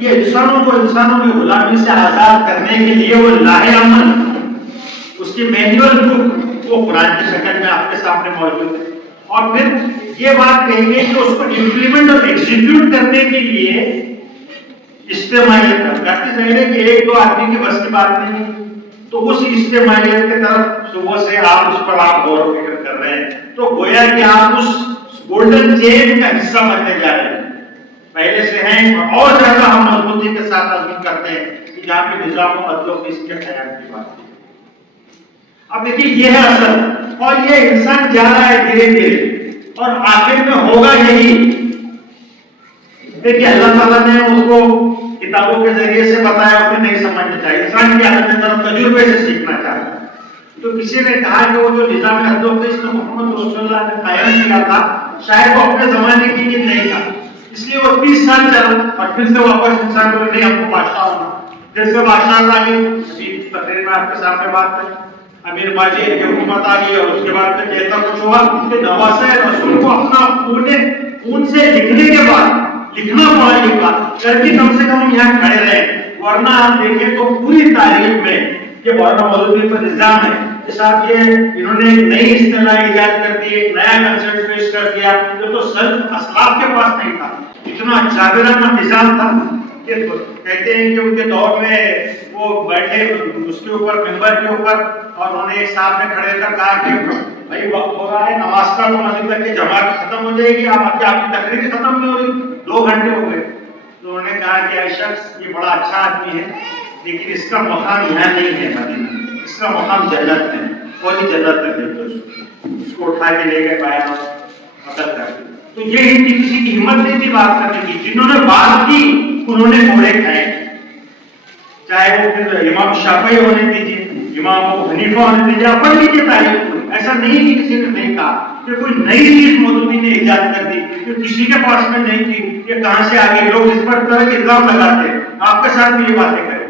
یہ انسانوں کو انسانوں کی غلامی سے آزاد کرنے کے لیے وہ لاہ عمل اس کی مینیول بک وہ قرآن کی شکل میں آپ کے سامنے موجود ہے، اور پھر یہ بات کہیں گے کہ اس کو امپلیمنٹ اور ایگزیکیوٹ کرنے کے لیے اجتماعیت کرتے ظاہر ہے کہ ایک دو آدمی کی بس کی بات نہیں، تو اس اجتماعیت کی طرف صبح سے آپ اس پر آپ غور و فکر کر رہے ہیں، تو گویا کہ آپ اس گولڈن چین کا حصہ بننے جا رہے ہیں، پہلے سے ہیں اور زیادہ ہم مضبوطی کے ساتھ عزم کرتے ہیں کہ جہاں پہ نظام و عدل و اس کے قیام کی بات ہے۔ اب دیکھیے یہ ہے اصل، اور یہ انسان جا رہا ہے دھیرے دھیرے، اور آخر میں ہوگا یہی۔ دیکھیے اللہ تعالیٰ نے اس کو کتابوں کے ذریعے سے بتایا، اسے نہیں سمجھنا چاہیے، انسان کی اپنے طرف تجربے سے سیکھنا چاہیے۔ تو کسی نے کہا کہ وہ جو نظام عدل و قسط محمد رسول اللہ نے قائم کیا تھا شاید وہ اپنے زمانے کی چیز نہیں تھا، اس لیے وہ 30 سال چلا اور پھر سے واپس انسان کو نہیں ہم کو بادشاہ ہونا، پھر سے بادشاہ آ گئی، تقریر میں آپ کے سامنے بات ہے، امیر باجی کی حکومت آ گئی، اور اس کے بعد پھر ایسا کچھ ہوا کہ نواسہ رسول کو اپنا خون سے لکھنے کے بعد لکھنا پڑا یہ بات کر کے کم سے کم یہاں کھڑے رہے، ورنہ آپ دیکھیں تو پوری تاریخ میں یہ مولانا مودودی پر الزام ہے کہ صاحب یہ انہوں نے ایک نئی اصطلاح ایجاد کر دی، ایک نیا کنسپٹ پیش کر دیا جو تو سلف اسلاف کے پاس نہیں تھا، اتنا جابرانہ نظام تھا کہ کہتے ہیں کہ ان کے دور میں وہ بیٹھے اس کے اوپر ممبر کے اوپر اور انہوں نے ایک ساتھ میں کھڑے کر کہا کہ بھائی وقت ہو رہا ہے نماز کا، تو ابھی تک کہ جماعت ختم ہو جائے گی، آپ کی تقریر ختم نہیں ہو رہی، 2 گھنٹے ہو گئے۔ تو انہوں نے کہا کہ اے شخص یہ بڑا اچھا آدمی ہے لیکن اس کا مقام یہاں نہیں ہے مدینہ، اس کا مقام جنت ہے، کوئی جنت ہے، اس کو اٹھا کے لے گئے باہر قتل کر دیا۔ تو یہ ان کی کسی کی ہمت نہیں تھی بات کرنے کی، جنہوں نے بات کی انہوں نے گھوڑے کھائے، چاہے وہ پھر امام شافعی ہونے دیجیے، امام ابو حنیفہ ہونے دیجیے، آپ پڑھ لیجیے تاریخ کو، ایسا نہیں کہ کسی نے نہیں کہا کہ کوئی نئی چیز مودودی نے ایجاد کر دی کہ کسی کے پاس میں نہیں تھی، کہ کہاں سے آگے لوگ اس پر طرح کے الزام لگاتے ہیں، آپ کے ساتھ بھی یہ باتیں کریں،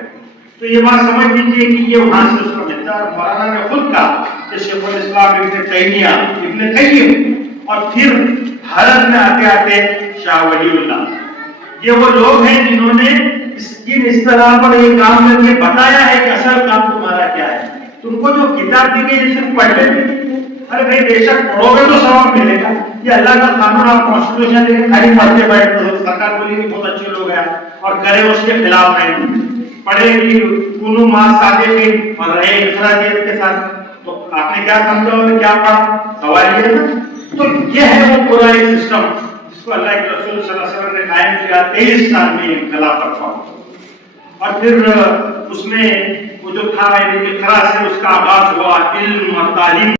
تو یہ بات سمجھ لیجیے کہ یہ وہاں سے اس کو ملتا ہے۔ مولانا نے خود کہا کہ شیخ الاسلام ابن تیمیہ ابن قیم اور پھر حلب میں آتے آتے شاہ ولی اللہ، یہ وہ لوگ ہیں جنہوں نے جن اصطلاح پر یہ کام کر کے بتایا ہے کہ اصل کام تمہارا کیا ہے۔ تم کو جو کتاب دی گئی صرف پڑھنے میں، ارے بھائی بے شک پڑھو گے تو ثواب ملے گا، یہ اللہ کا قانون، آپ کانسٹیٹیوشن لے کے خالی پڑھتے بیٹھتے، سرکار بولی کہ بہت اچھے لوگ ہیں اور کرے اس کے خلاف نہیں، پڑھے کہ کونوا مع الصادقین اور رہے انفرادیت کے ساتھ، تو آپ نے کیا سمجھا اور کیا پڑھا، سوال یہ ہے نا۔ تو یہ ہے وہ پورا ایک سسٹم جس کو اللہ کے رسول صلی اللہ علیہ وسلم نے قائم کیا 23 سال میں خلافت کا، اور پھر اس میں وہ جو تھا اقرا سے اس کا آغاز ہوا، علم اور تعلیم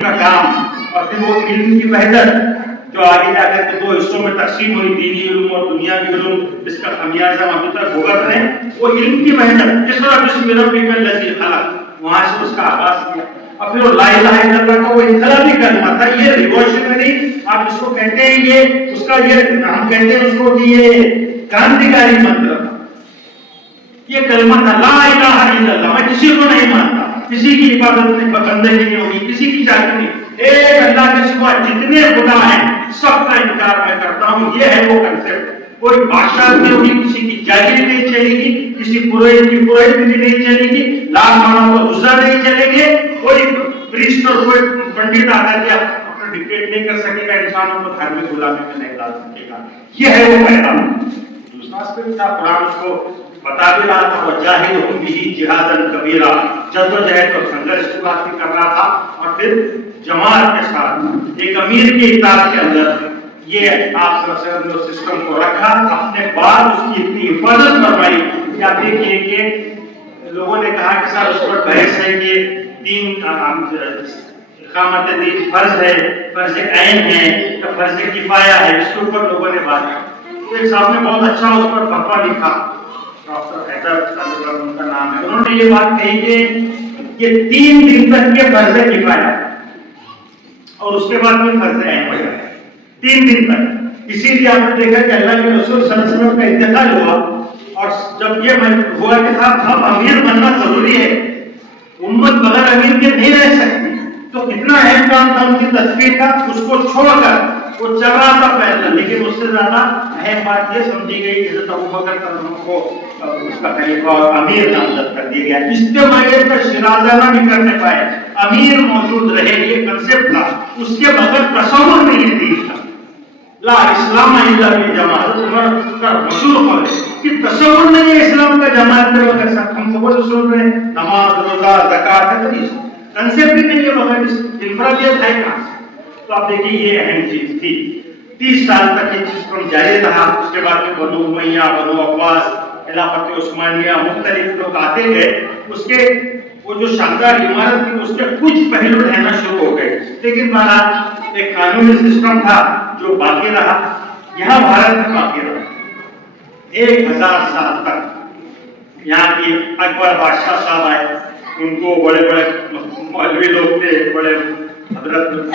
کا کام، اور پھر وہ علم کی وحدت جو آگے جا کر کے 2 حصوں میں تقسیم ہوئی، دینی علم اور دنیاوی علم، اس کا خمیازہ ہم ابھی تک بھگت رہے ہیں، وہ علم کی وحدت جس طرح بسم ربک الذی خلق، وہاں سے اس کا آغاز کیا، اور پھر وہ لا الہ الا اللہ کا وہ انقلابی کلمہ تھا، یہ ریولیوشنری آپ اس کو کہتے ہیں، یہ اس کا یہ ہم کہتے ہیں اس کو کہ یہ کرانتیکاری منتر تھا، یہ کلمہ تھا لا الہ الا اللہ، میں کسی کو نہیں مانتا، کسی کی عبادت میں بندگی نہیں ہوگی، کسی کی چاہیے نہیں، ایک اللہ کے سوا جتنے خدا ہیں سب کا انکار میں کرتا ہوں، یہ ہے وہ کنسپٹ۔ کوئی بادشاہ نہیں ہوگی، کسی کی جاگیر نہیں چلے گی، کسی پروہت کی پروہت بھی نہیں چلے گی، لاکھ مانو کو دوسرا نہیں چلے گے، کوئی پریسٹ اور کوئی پنڈت آ کر کے اپنا ڈکٹیٹ نہیں کر سکے گا، انسانوں کو دھارمک غلامی میں نہیں ڈال سکے گا، یہ ہے وہ پیغام۔ دوسرا اسپیکٹ تھا، قرآن اس کو بتا بھی رہا تھا، وجاہدہم بہ جہادا کبیرا، جدوجہد اور سنگھرش کی بات بھی کر رہا تھا، اور پھر جماعت کے ساتھ ایک امیر کی اطاعت کے اندر یہ آپ صلی اللہ علیہ وسلم نے سسٹم کو رکھا، اپنے بعد اس کی اتنی حفاظت فرمائی کہ آپ دیکھیے کہ لوگوں نے کہا کہ سر اس پر بحث ہے کہ دین اقامت دین فرض ہے، فرض عین ہے یا فرض کفایہ ہے، اس کے اوپر لوگوں نے بات کی۔ ایک صاحب نے بہت اچھا اس پر فتویٰ لکھا، ڈاکٹر حیدر ان کا نام ہے، انہوں نے یہ بات کہی کہ یہ 3 دن تک یہ فرض کفایہ اور اس کے بعد میں فرض عین ہو جائے، 3 دن تک۔ اسی لیے آپ نے دیکھا کہ اللہ کے رسول صلی اللہ علیہ وسلم کا انتقال ہوا، اور جب یہ ہوا کہ صاحب اب امیر بننا ضروری ہے، امت بغیر امیر کے نہیں رہ سکتی، تو اتنا اہم کام تھا ان کی تصویر کا، اس کو چھوڑ کر وہ چل رہا تھا پہلے، لیکن اس سے زیادہ اہم بات یہ سمجھی گئی کہ حضرت ابوبکر رضی اللہ عنہ کو اس کا خلیفہ اور امیر نامزد کر دیا گیا۔ اجتماعیت کا شرازانہ بھی کرنے پائے، امیر موجود رہے، یہ کنسیپٹ تھا، اس کے بغیر تصور نہیں دین کا۔ لا اسلام الا بالجماعت، عمر کا مشہور قول ہے کہ تصور نہیں ہے اسلام کا جماعت میں بغیر سب۔ ہم سب سن رہے ہیں نماز، روزہ، زکات ہے، تو کنسیپٹ ہی نہیں ہے بغیر انفرادیت ہے کہاں۔ تو آپ دیکھیے یہ اہم چیز تھی۔ 30 سال تک یہ سسٹم جاری رہا، اس کے بعد بنو امیہ، بنو عباس، خلافت عثمانیہ، مختلف لوگ آتے گئے، اس کے وہ جو شاندار عمارت تھی اس کے کچھ پہلو رہنا شروع ہو گئے، لیکن بہرحال ایک قانونی سسٹم تھا جو باقی رہا، یہاں بھارت میں باقی رہا 1000 سال تک۔ یہاں کی اکبر بادشاہ صاحب آئے، ان کو بڑے بڑے مولوی لوگ تھے، بڑے حضرت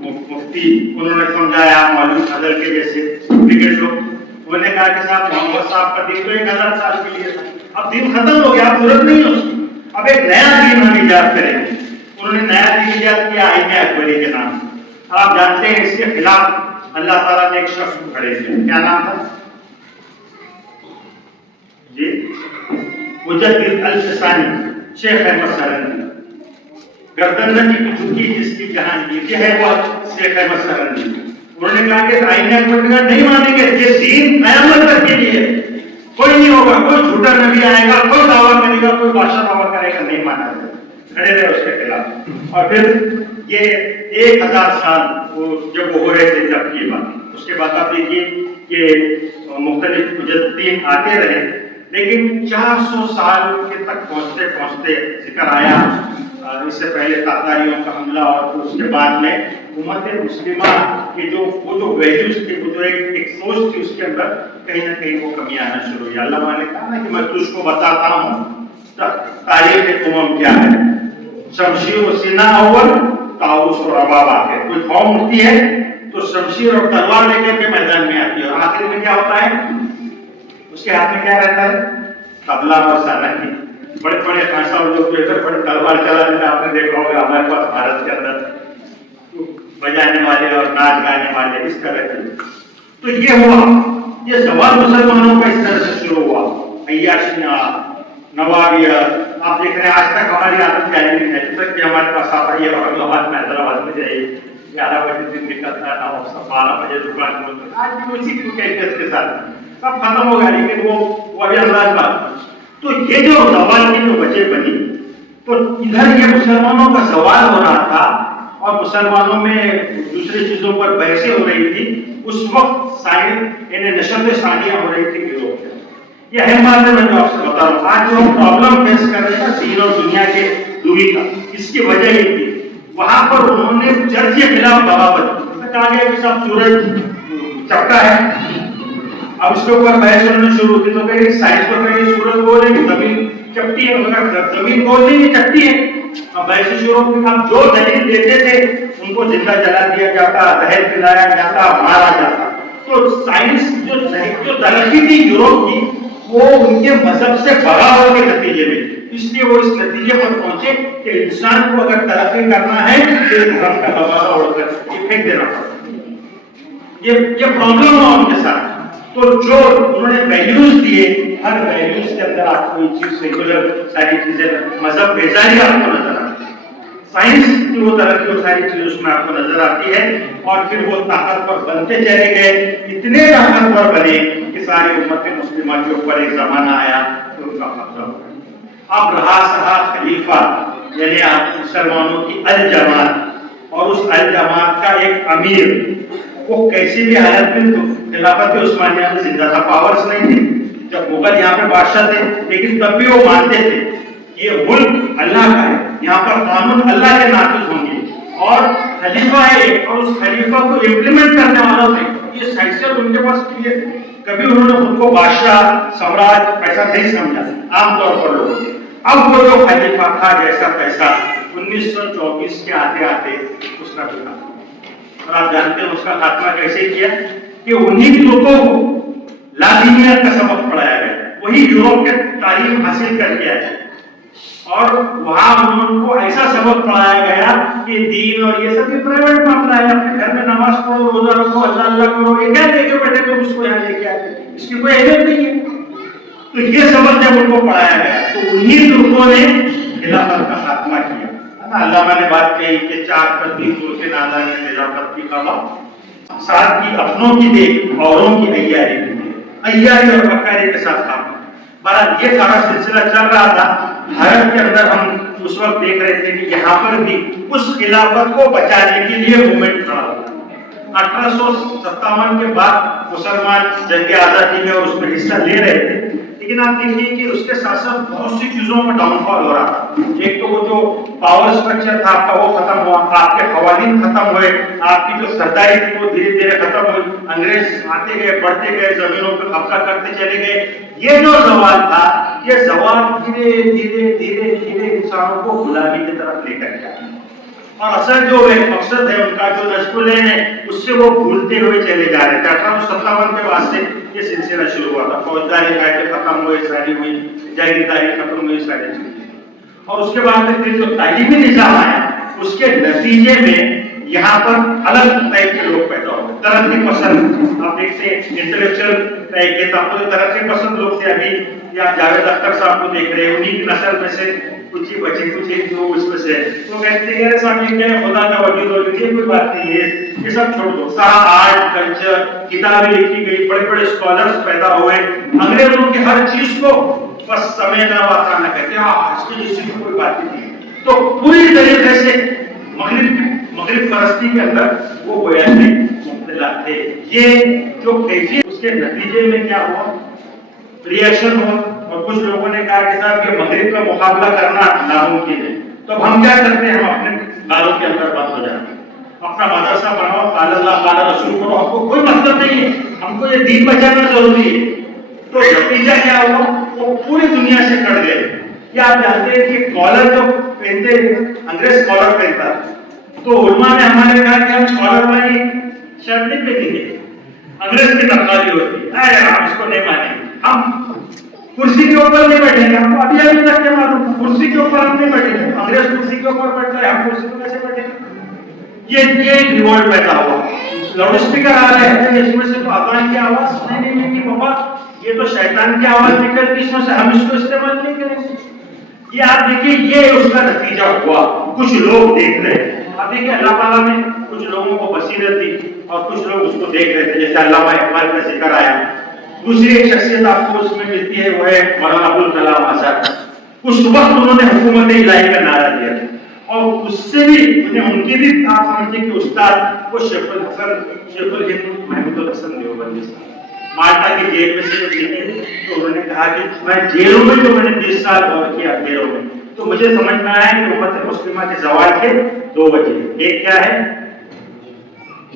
مفتی، انہوں نے سمجھایا، مولوی فضل کے جیسے ڈپلیکیٹ لوگ، انہوں نے کہا کہ صاحب محمد صاحب کا دین تو 1000 سال کے لیے تھا، اب دین ختم ہو گیا، اب ضرورت نہیں ہے اس کی، اب ایک نیا دین ہم ایجاد کریں گے۔ انہوں نے نیا دین ایجاد کیا آئین اکبری کے نام سے۔ آپ جانتے ہیں اس کے خلاف اللہ تعالیٰ نے ایک شخص کو کھڑے کیا، کیا نام تھا؟ جی مجدد الفسانی، شیخ احمد سہرندی۔ گردن کی جھکی جس کی جہاں جیتی ہے وہ شیخ احمد سہرندی۔ انہوں نے کہا کہ آئین اکبری کا نہیں مانیں گے، یہ دین قیامت تک کے لیے کوئی نہیں ہوگا، کوئی جھوٹا نبی آئے گا، کوئی دعویٰ کرے گا، کوئی بادشاہ دعویٰ کرے گا، نہیں مانا جائے گا۔ کھڑے رہے اس کے خلاف۔ اور پھر یہ 1000 سال وہ جب ہو رہے تھے جب کی بات، اس کے بعد آپ دیکھیے کہ مختلف مجددین آتے رہے، لیکن 400 سال کے تک پہنچتے پہنچتے ذکر آیا، اس سے پہلے تاتاریوں کا حملہ اور اس کے بعد میں امت مسلمہ کے وہ جو ویلیوز تھے، وہ جو ایک سوچ تھی اس کے اندر کہیں نہ کہیں وہ کمی آنا شروع ہوئی۔ اللہ نے کہا نا کہ میں تجھ کو بتاتا ہوں تاریخ امم کیا ہے، شمشیر و سینہ اول، طاؤس اور رباب آتے ہیں۔ کوئی قوم ہوتی ہے تو شمشیر اور تلوار لے کر کے میدان میں آتی ہے، اور آخر میں کیا ہوتا ہے؟ اس کے ہاتھ میں کیا رہتا ہے؟ طبلہ اور سانحی۔ بڑے بڑے خان صاحب لوگ جو ادھر بڑے تلوار چلانے میں آپ نے دیکھا ہوگا ہمارے پاس بھارت کے اندر بجانے والے اور ناچ گانے والے اس طرح کے۔ تو یہ ہوا، یہ زوال مسلمانوں کا اس طرح سے شروع ہوا، عیاشیاں، نوابیت۔ آپ دیکھ رہے ہیں آج تک ہماری عادت جاری نہیں ہے، جب تک کہ ہمارے پاس آپ آئیے اورنگ آباد میں، حیدرآباد میں جائیے، 11 بجے دن نکلتا ہے، 12 بجے دکان کھولتے ہیں، آج بھی اسی کی کیفیت کے ساتھ سب ختم ہو گیا، لیکن وہ ابھی انداز بات۔ تو یہ جو زوال کی جو وجہ بنی، تو ادھر یہ مسلمانوں کا زوال ہو رہا تھا اور مسلمانوں میں دوسری چیزوں پر بحثیں ہو رہی تھی، اس وقت سائنس یعنی نشست ثانیہ ہو رہی تھی گروہ میں۔ یہ اہم بات ہے، میں جو آپ سے بتا رہا ہوں، آج جو ہم پرابلم فیس کر رہے ہیں دین اور دنیا کے دوری کا، اس کی وجہ یہ تھی وہاں پر انہوں نے چرچ کے خلاف بغاوت کہا گیا کہ صاحب سورج چپٹا ہے، اب اس کے اوپر بحث ہونا شروع ہوتی، تو کہ سائنس کو کہیں سورج گول ہے کہ زمین چپٹی ہے، مگر زمین گول نہیں ہے چپٹی ہے۔ اب بحث شروع ہوتی، ہم جو دلیل دیتے تھے ان کو زندہ جلا دیا جاتا، زہر پلایا جاتا، مارا جاتا۔ تو سائنس جو ترقی تھی یورپ کی، وہ ان کے مذہب سے بغاوت کے نتیجے میں، اس لیے وہ اس نتیجے پر پہنچے کہ انسان کو اگر ترقی کرنا ہے تو دھرم کا لبادہ اوڑھ کر یہ پھینک دینا پڑتا۔ یہ پرابلم ہوا ان کے ساتھ۔ تو جو انہوں نے ویلیوز دیے، ہر ویلیوز کے اندر آپ کو یہ چیز ریگولر ساری چیزیں مذہب بیزاری آپ کو نظر آتی ہے، سائنس کی وہ ترقی اور ساری چیز اس میں آپ کو نظر آتی ہے، اور پھر وہ طاقتور بنتے چلے گئے، اتنے طاقتور بنے کہ ساری امت مسلمہ کے اوپر ایک زمانہ آیا تو ان کا قبضہ ہو گیا۔ اب رہا سہا خلیفہ، یعنی آپ مسلمانوں کی الجماعت، اور اس الجماعت کا ایک امیر، وہ کیسی بھی حالت میں تو خلافت عثمانیہ میں زندہ تھا، پاورز نہیں تھے، جب مغل یہاں پہ بادشاہ تھے، لیکن تب بھی وہ مانتے تھے یہ ملک اللہ کا ہے، یہاں پر قانون اللہ کے نافذ ہوں گے، اور خلیفہ ہے ایک، اور اس خلیفہ کو امپلیمنٹ کرنے والا تھے، یہ حیثیت ان کے پاس کلیئر تھی۔ کبھی انہوں نے خود کو بادشاہ سمراج ایسا نہیں سمجھا عام طور پر لوگوں نے۔ اب وہ جو خلیفہ تھا جیسا پیسہ 1924 کے آتے آتے اس کا بھی خاتمہ، اور آپ جانتے ہیں اس کا خاتمہ کیسے کیا کہ انہی لوگوں کو لادینیت کا سبق پڑھایا گیا، وہی یورپ کے تعلیم حاصل کر کے آئے، اور وہاں ان کو ایسا سبق پڑھایا گیا کہ دین اور یہ سب پرائیویٹ معاملہ ہے، اپنے گھر میں نماز پڑھو، روزہ رکھو، اللہ اللہ کرو، یہ کیا لے کے بیٹھے تم اس کو یہاں لے کے آتے، اس کی کوئی اہمیت نہیں ہے۔ تو یہ سبق جب ان کو پڑھایا گیا تو انہی لوگوں نے خلافت کا خاتمہ کیا۔ علامہ نے بات کہی کہ 4 پر 3 کے نادا نے نظافت کی خبر، ساتھ کی اپنوں کی دیکھ، اوروں کی عیاری کی، عیاری اور بکاری کے ساتھ خاتمہ۔ بہرحال یہ سارا سلسلہ چل رہا تھا، حرم کے اندر ہم اس وقت دیکھ رہے تھے کہ یہاں پر بھی اس خلافت کو بچانے کے لیے موومنٹ کھڑا ہوا۔ 1857 کے بعد مسلمان جنگ آزادی میں اور اس میں حصہ لے رہے تھے، لیکن آپ دیکھیے کہ اس کے ساتھ ساتھ بہت سی چیزوں میں ڈاؤن فال ہو رہا تھا۔ ایک تو وہ جو پاور سٹرکچر تھا آپ کا وہ ختم ہوا، آپ کے قوانین ختم ہوئے، آپ کی جو سرداری تھی وہ دھیرے دھیرے ختم ہوئی، انگریز آتے گئے، بڑھتے گئے، زمینوں پہ قبضہ کرتے چلے گئے۔ یہ جو زوال تھا، یہ زوال دھیرے دھیرے دھیرے دھیرے انسانوں کو غلامی کی طرف لے کر گیا، اور اصل جو ایک مقصد ہے ان کا جو نشق العین ہے اس سے وہ بھولتے ہوئے چلے جا رہے تھے۔ 1857 کے بعد سے یہ سلسلہ شروع ہوا تھا، فوجداری قاعدے ختم ہوئے، ساری ہوئی، جاگیرداری ختم ہوئی، ساری چیزیں، اور اس کے بعد پھر جو تعلیمی نظام آیا اس کے نتیجے میں یہاں پر الگ ٹائپ کے لوگ پیدا ہوئے، ترقی پسند۔ آپ دیکھتے ہیں انٹلیکچوئل ٹائپ کے ترقی پسند لوگ تھے۔ ابھی آپ جاوید اختر صاحب کو دیکھ رہے ہیں، انہی کی نسل میں سے کچھ ہی بچے، کچھ ایک دو اس میں سے تو کہتے ہیں صاحب یہ کیا ہے، خدا کا وجود ہو، یہ کوئی بات نہیں ہے، یہ سب چھوڑ دو۔ سارا آرٹ کلچر، کتابیں لکھی گئی، بڑے بڑے اسکالرس پیدا ہوئے، انگریزوں کی ہر چیز کو بس سمجھنا واقعہ نہ کہتے ہیں، اس کی جس کی کوئی بات نہیں ہے۔ تو پوری طریقے سے مغرب پرستی کے اندر وہ گویا کہ مبتلا تھے۔ یہ جو کیفیت، اس کے نتیجے میں کیا ہوا، ریئیکشن ہوا، اور کچھ لوگوں نے کہا کہ صاحب یہ مغرب کا مقابلہ کرنا ناممکن ہے، تو اب ہم کیا کرتے ہیں، ہم اپنے گھروں کے اندر بند ہو جاتے ہیں، اپنا مدرسہ بناؤ، قال اللہ قال رسول کرو، ہم کو کوئی مطلب نہیں ہے، ہم کو یہ دین بچانا ضروری ہے۔ تو نتیجہ کیا ہوا، وہ پوری دنیا سے کٹ گئے۔ کیا آپ جانتے ہیں کہ کالر جو پہنتے انگریز کالر پہنتا، تو علماء نے ہمارے کہا کہ ہم کالر والی شرٹ نہیں پہنیں گے، انگریز کی نقالی ہوتی ہے، ہم اس کو نہیں مانیں گے، ہم کرسی کے اوپر نہیں بیٹھیں گے، ہم کو ابھی تک کیا معلوم، کرسی کے اوپر ہم نہیں بیٹھیں گے، انگریز کرسی کے اوپر بیٹھتا ہے، ہم کرسی پہ کیسے بیٹھیں گے؟ یہ ایک ریوولٹ پیدا ہوا۔ لاؤڈ اسپیکر آ رہے ہیں، اس میں سے تو اذان کی آواز نہیں ملتی، پاپا یہ تو شیطان کی آواز نکلتی، اس میں سے ہم اس کو استعمال نہیں کریں گے۔ یہ آپ دیکھیے، یہ اس کا نتیجہ ہوا، کچھ لوگ دیکھ رہے ہیں۔ اب دیکھیے اللہ تعالیٰ نے کچھ لوگوں کو بصیرت دی اور کچھ لوگ اس کو دیکھ رہے تھے، جیسے علامہ اقبال کا ذکر آیا۔ دوسری ایک شخصیت آپ کو اس میں ملتی ہے، وہ ہے مولانا ابوالکلام آزاد۔ اس وقت انہوں نے حکومت الہی کا نعرہ دیا تھا، اور اس سے بھی ان کی بھی آپ سمجھتے کہ استاد وہ شیخ الہند محمود الحسن دیوبندی صاحب مالٹا کی جیل میں سے جب نکلے تو انہوں نے کہا کہ میں جیلوں میں جو میں نے 20 سال غور کیا اندھیروں میں، تو مجھے سمجھ میں آیا کہ امت مسلمہ کے زوال کے 2 وجہ، ایک کیا ہے،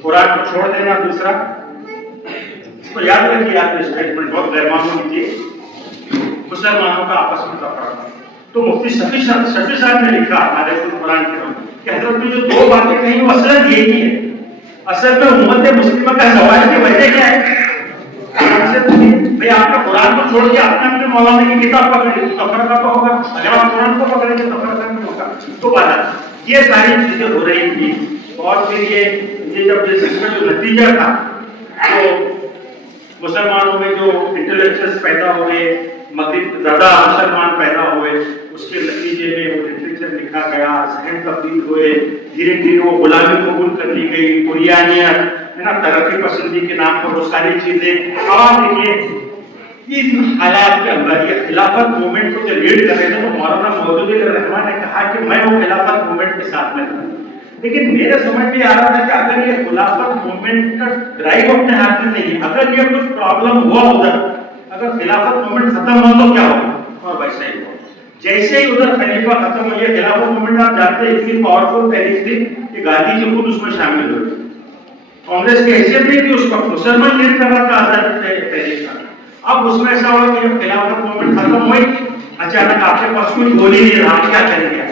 قرآن کو چھوڑ دینا، دوسرا اس کو یاد رکھیے، آپ اسٹیٹمنٹ بہت غیر معمولی تھی، مسلمانوں کا آپس میں تفرقہ۔ تو مفتی شفیع صاحب نے لکھا ہمارے قرآن کے نام کہ حضرت نے جو 2 باتیں کہیں وہ اصل یہی ہے، اصل میں امت مسلمہ کا زوال کی وجہ کیا ہے؟ بھئی آپ نے قرآن کو چھوڑ کے اپنے مولانا کی کتاب پکڑی تو تفرقہ تو ہوگا، اگر آپ قرآن کو پکڑیں گے تفرقہ نہیں ہوگا۔ تو بات یہ ساری چیزیں ہو رہی تھی، اور پھر یہ جب اس میں جو نتیجہ تھا، تو مسلمانوں میں جو انٹلیکچوئلز پیدا ہوئے، مغرب زیادہ مسلمان پیدا ہوئے، اس کے نتیجے میں وہ لٹریچر لکھا گیا، ذہن تبدیل ہوئے، دھیرے دھیرے وہ غلامی قبول کر لی گئی، قریانیت ہے نا، ترقی پسندی کے نام پر وہ ساری چیزیں۔ اور دیکھیے ان حالات کے اندر یہ خلافت موومنٹ کو جو لیڈ کر رہے تھے، تو مولانا مودودی الرحمن نے کہا کہ میں وہ خلافت موومنٹ کے ساتھ میں تھا، لیکن میرے سمجھ میں آ رہا تھا کہ اگر یہ خلافت موومنٹ کا ڈرائیو اپنے ہاتھ میں نہیں، اگر یہ کچھ پرابلم ہوا ادھر، اگر خلافت موومنٹ ختم ہو تو کیا ہوگا، اور ویسا ہی ہوا۔ جیسے ہی ادھر خلیفہ ختم ہو، یہ خلافت موومنٹ آپ جانتے ہیں اتنی پاورفل تحریک تھی کہ گاندھی جی خود اس میں شامل ہوئے، کانگریس کی حیثیت نہیں تھی اس وقت، مسلمان لیڈ کر رہا تھا آزادی تحریک کا۔ اب اس میں ایسا ہوا کہ جب خلافت موومنٹ ختم ہوئی، اچانک آپ کے پاس کوئی گولی نہیں رہا، کیا کریں گے؟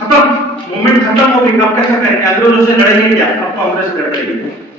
ختم، موومنٹ ختم ہو گئی، اب کیسا کریں گے؟ انگریزوں سے لڑیں گے کیا؟ اب کانگریس لڑ رہی ہے۔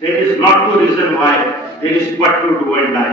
There is not no reason why, there is what to do and die.